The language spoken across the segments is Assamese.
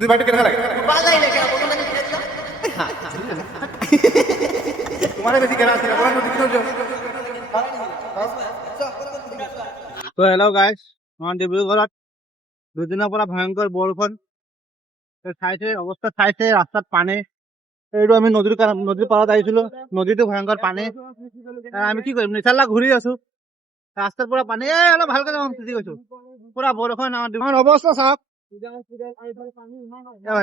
দুই বাটি কেন লাগে বাজাই না কেন বলুন না ফিরে দিলাম তোমার বেশি কেন আছে বলেন নদী কিনো তো হেল্ল' গাইজ আমাৰ ডিব্ৰুগড়ত দুদিনৰ পৰা ভয়ংকৰ বৰষুণ চাইছে অৱস্থা চাইছে ৰাস্তাত পানী এইটো আমি নদীৰ পাৰত আহিছিলো নদীতো ভয়ংকৰ পানী আমি কি কৰিম নিচালা ঘূৰি আছো ৰাস্তাৰ পৰা পানী অলপ ভালকে যাম তিতি গৈছো পুৰা বৰষুণ আমাৰ অৱস্থা চাওক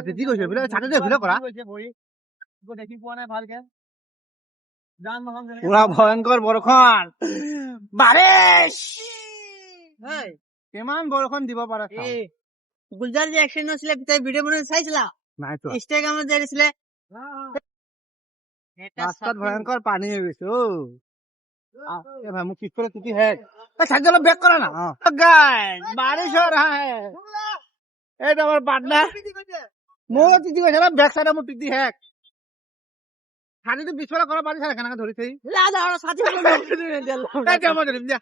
তিতি গৈছো ছাতি ভিডিঅ' কৰা দেখি পোৱা নাই ভালকে পুৰা ভয়ংকৰ বৰষুণ বাৰিছ কিমান বৰষুণ দিব পাৰে গুলজাৰ যে এক্সিডেন্ট হৈছিলে তাই ভিডিঅ' বনাই চাইছিলা নাই তো ইনষ্টাগ্ৰামত যে দিছিলে রাস্তাত ভয়ঙ্কর পানি হয়ে গেছে ভাই মুখ পিছনে তিতি है সাইকেল ব্রেক করা না গাইস বারিশ हो रहा है এটা আমার পার্টনার মোর তিতি গেছে না ব্যাক সাইডে মোর তিতি है খালি তো পিছনে করা পারি সারা কেন ধরিছে লা দাও সাথী তাই কেমন ধরিম দিয়া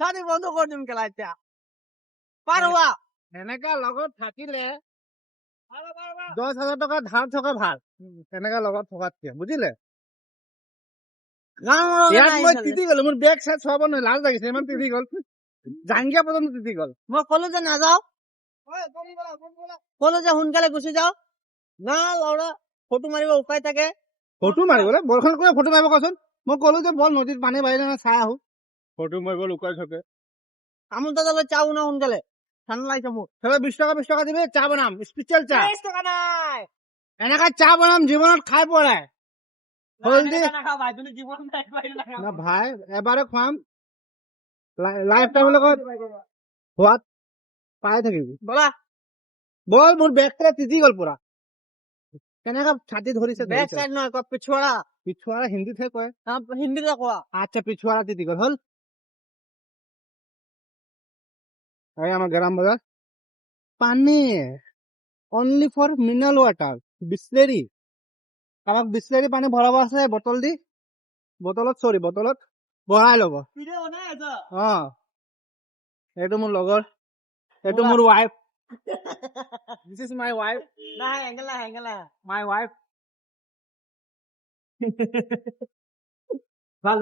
সাথী বন্ধ করে দিম খেলা এতিয়া পারবা এনেকা লগত থাকিলে 10,000 টকা ধার থকা ভাল এনেকা লগত থকাতকে বুঝিলে ইয়াত মই তিতি গলো মোৰ বেগ চাই চাব নহয় লাজ লাগিছে ইমান তিতি গল জাংগিয়া পৰ্যন্ত তিতি গল মই কলো যে নাযাও কলো যে সোনকালে গুচি যাও না লাউৰা ফটো মাৰিব উপায় থাকে ফটো মাৰিবলে বৰষুণ কৰি ফটো মাৰিব কচোন মই কলো যে বল নদীত পানী বাঢ়িলে না চাই আহো ফটো মাৰিব লুকাই থাকে আমন দাদালৈ চাও না সোনকালে ঠান্ডা লাগিছে মোৰ তবে 20 টকা দিবি চা বনাম স্পেশাল চা 20 টকা নাই এনেকা চা বনাম জীৱনত খাই পৰাই হলদি না ভাই এবাৰে খাম লাইফ টাইম লগত হোৱাত পাই থাকিবি বলা বল মোৰ বেগটা তিতি গল পুৰা কেনেকা ছাতি ধৰিছে বেক সাইড নহয় ক পিছুৱাৰা পিছুৱাৰা হিন্দীতহে কয় হিন্দীতে কোৱা আচ্ছা পিছুৱাৰা তিতি গল হল এই আমাৰ গ্ৰাম বাজাৰ পানি অনলি ফৰ মিনাৰেল ওয়াটাৰ বিসলেৰি আমাক বিসলেৰি পানী ভৰাব আছে বটলত ভৰাই ল'ব এইটো মোৰ লগৰ এইটো মোৰ wife this is my wife নাই এংগেলা মাই ৱাইফ ভাল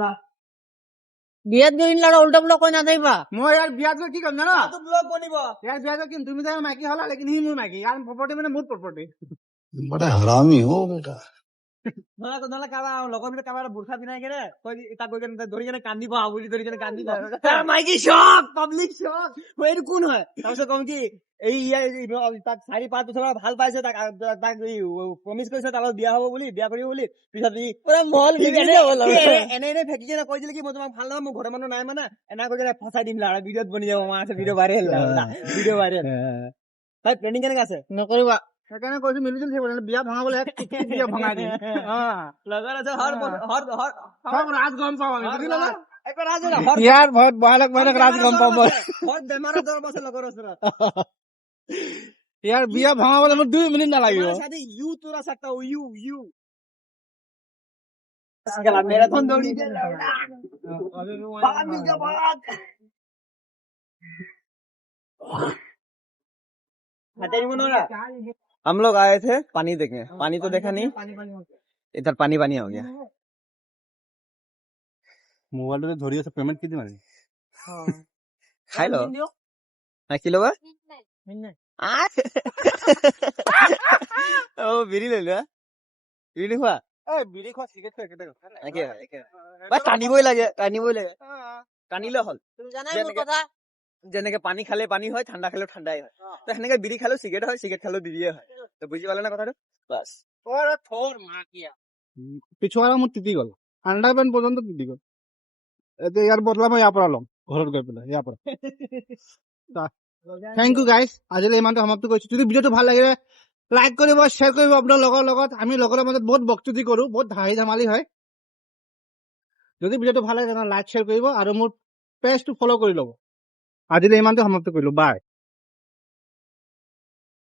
বিয়াত গৈ লৰা উল্টা পুল্টা কৈ নাযাইবা মই ইয়াৰ বিয়াত গৈ কি কৰিম জানো তো ব্লগ বনিব ইয়াৰ বিয়াত গৈ তুমি যে মাইকী হলা লেকিন সি মোৰ মাইকী ইয়াৰ প্ৰপাৰ্টি মানে মোৰ প্ৰপাৰ্টি बड़ा हरामी हो बेटा নহলে কাবা লগৰ ভিতৰত কাবা বুৰখা পিন্ধাই কেনে কৈ তাক গৈ কেনে ধৰি কেনে কান্দিব আবুলি ধৰি কেনে কান্দিব তাৰ মাইকী শক পাব্লিক শক এইটো কোন হয় তাৰপিছত কম কি এই তাক 4-5 বছৰ ভাল পাইছে তাক প্ৰমিছ কৰিছে তাৰ বিয়া হ'ব বুলি বিয়া কৰিব বুলি পিছত পুৰা মল এনে ফেকি কেনে কৈ দিলে কি মই তোমাক ভাল নহয় মোৰ ঘৰৰ মানুহ নাই মানে এনা কৈ কেনে ফচাই দিম লাৰা ভিডিঅ'ত বনি যাব আমাৰ আছে ভিডিঅ' ভাইৰেল তাই প্লেনিং কেনেকে আছে নকৰিবা সেইকাৰণে কৈছো মিলিজুলি থাকিব বিয়া ভঙাবলৈ বিয়া ভঙাই দিম লগৰ আছে সব ৰাজ গম পাওঁ আমি বুজিলা না একো ৰাজ না ইয়াৰ ভয়ত বহালক ৰাজ গম পাব বেমাৰৰ দৰব আছে লগৰ ওচৰত ইয়াৰ বিয়া ভঙাবলৈ মোৰ 2 মিনিট নালাগিব शादी यू तोरा सकता हूँ यू मैराथन दौड़ी हम लोग आए थे पानी देखने पानी तो देखा नहीं इधर पानी पानी हो गया মোবাইলটো ধৰি আছে পেমেন্ট কি দিম আজি खाई लो কি ল'বা ओ বিড়ি লৈ লোৱা বিড়ি খোৱা বিড়ি খোৱা চিগাৰেট খোৱা একে বাস টানিবই লাগে টানিলে হল তুমি জানাই মোৰ কথা যেনেকে পানী খালে পানী হয় ঠাণ্ডা খালেও ঠাণ্ডাই হয় তো সেনেকে বিড়ি খালেও চিগাৰেট হয় চিগাৰেট খালেও বিড়িয়ে হয় তো বুজি পালে না কথাটো বাস থোৰ মাকিয়া পিছুৱাৰা মোৰ তিতি গল আন্ডাৰপেণ্ট পৰ্যন্ত তিতি গল এতিয়া ইয়াৰ বদলা মই ইয়াৰ পৰা ল'ম ঘৰত গৈ পেলাই ইয়াৰ পৰা থেংক ইউ গাইজ আজিলৈ ইমানটো সমাপ্ত কৰিছো যদি ভিডিঅ'টো ভাল লাগিলে লাইক কৰিব শ্বেয়াৰ কৰিব আপোনাৰ লগৰ লগত আমি লগৰ মাজত বহুত বক্তৃতি কৰো বহুত হাঁহি ধেমালি হয় যদি ভিডিঅ'টো ভাল লাগে তেনেহ'লে লাইক শ্বেয়াৰ কৰিব আৰু মোৰ পেজটো ফ'ল' কৰি ল'ব আজিলৈ ইমানটো সমাপ্ত কৰিলো বাই